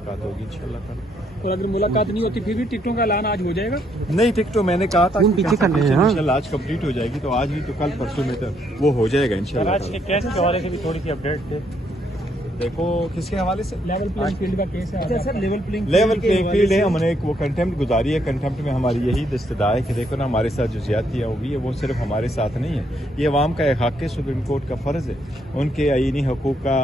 मुलाकात होगी इंशाल्लाह कल। और अगर मुलाकात नहीं होती फिर भी टिकटों का ऐलान आज हो जाएगा? नहीं, टिकटों मैंने कहा था कि पीछे कर रहे हैं, इंशाल्लाह आज कंप्लीट हो जाएगी, तो आज भी तो कल परसों में तो वो हो जाएगा इंशाल्लाह। आज के केस के हवाले से भी थोड़ी सी अपडेट दे। देखो किसके हवाले से लेवल प्लेइंग फील्ड का केस है। अच्छा सर, लेवल प्लेइंग फील्ड है। हमने एक वो कंटेम्प्ट गुजारी है। कंटेम्प्ट में हमारी यही दस्तदा है कि देखो ना, हमारे साथ जो ज्यादतियाँ हुई है वो सिर्फ हमारे साथ नहीं है, ये अवाम का एक हक है। सुप्रीम कोर्ट का फ़र्ज़ है उनके आईनी हकूक़ का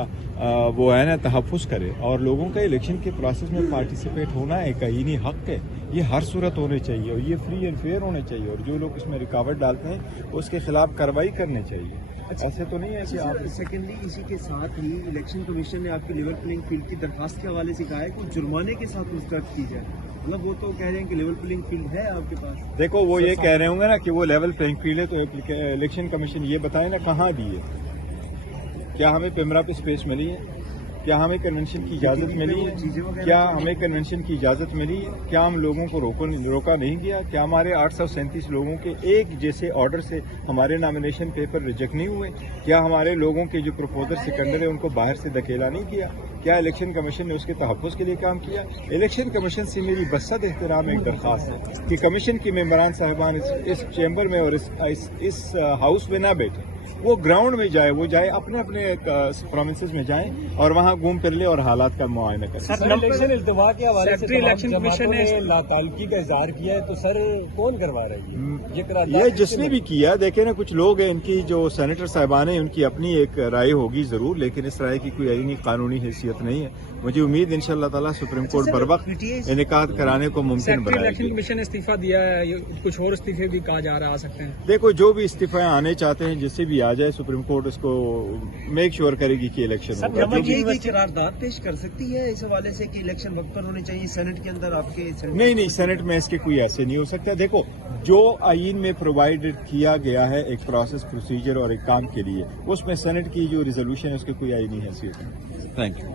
वो है ना तहफ़्फ़ुज़ करे, और लोगों का इलेक्शन के प्रोसेस में पार्टिसिपेट होना एक आईनी हक है। ये हर सूरत होने चाहिए और ये फ्री एंड फेयर होने चाहिए, और जो लोग इसमें रुकावट डालते हैं उसके खिलाफ कार्रवाई करनी चाहिए। ऐसे तो नहीं है कि आप सेकेंडली इसी के साथ ही इलेक्शन कमीशन ने आपकी लेवल प्लेइंग फील्ड की दरखास्त के हवाले से कहा है कि जुर्माने के साथ इंस्ट्रक्ट की जाए। मतलब वो तो कह रहे हैं कि लेवल प्लेइंग फील्ड है आपके पास। देखो वो ये कह रहे होंगे ना कि वो लेवल प्लेइंग फील्ड है, तो इलेक्शन कमीशन ये बताए ना कहाँ दी है। क्या हमें पिमरा पे स्पेस मिली है? क्या हमें कन्वेंशन की इजाज़त मिली है? क्या हमें कन्वेंशन की इजाज़त मिली है? क्या हम लोगों को रोका नहीं गया? क्या हमारे 837 लोगों के एक जैसे ऑर्डर से हमारे नॉमिनेशन पेपर रिजेक्ट नहीं हुए? क्या हमारे लोगों के जो प्रपोजर सिकंदर है उनको बाहर से धकेला नहीं किया? क्या इलेक्शन कमीशन ने उसके तहफ़्फ़ुज़ के लिए काम किया? इलेक्शन कमीशन से मेरी बसद एहतराम एक दरख्वास्त है कि कमीशन की मेंबरान साहिबान इस चैम्बर में और इस हाउस में ना बैठे, वो ग्राउंड में जाए, वो जाए अपने अपने प्रोविंसेस में जाए और वहाँ घूम फिर ले और हालात का मुआयना करें। सर, इलेक्शन इल्तिवा के हवाले से इलेक्शन कमीशन ने लाताल्की का इजहार किया है, तो सर कौन करवा रही है ये जिसने भी किया, देखे ना कुछ लोग हैं, इनकी जो सेनेटर साहिबान हैं उनकी अपनी एक राय होगी जरूर, लेकिन इस राय की कोई आईनी कानूनी हैसियत नहीं है। मुझे उम्मीद इंशाल्लाह ताला सुप्रीम कोर्ट बर वक्त इनेकाद कराने को मुमकिन बनाएगी। इलेक्शन कमीशन ने इस्तीफा दिया है, कुछ और इस्तीफे भी कहा जा रहा आ सकते हैं। देखो जो भी इस्तीफा आने चाहते हैं जिससे भी आ जाए, सुप्रीम कोर्ट उसको मेक श्योर करेगी कि इलेक्शन होगा। करारदाद पेश कर सकती है इस हवाले से कि इलेक्शन वक्त पर होने चाहिए सेनेट के अंदर आपके नहीं, सेनेट में इसके कोई ऐसे नहीं हो सकता। देखो जो आईन में प्रोवाइडेड किया गया है एक प्रोसेस प्रोसीजर और एक काम के लिए, उसमें सेनेट की जो रिजोल्यूशन है उसकी कोई आईनी हैसियत नहीं। Thank you.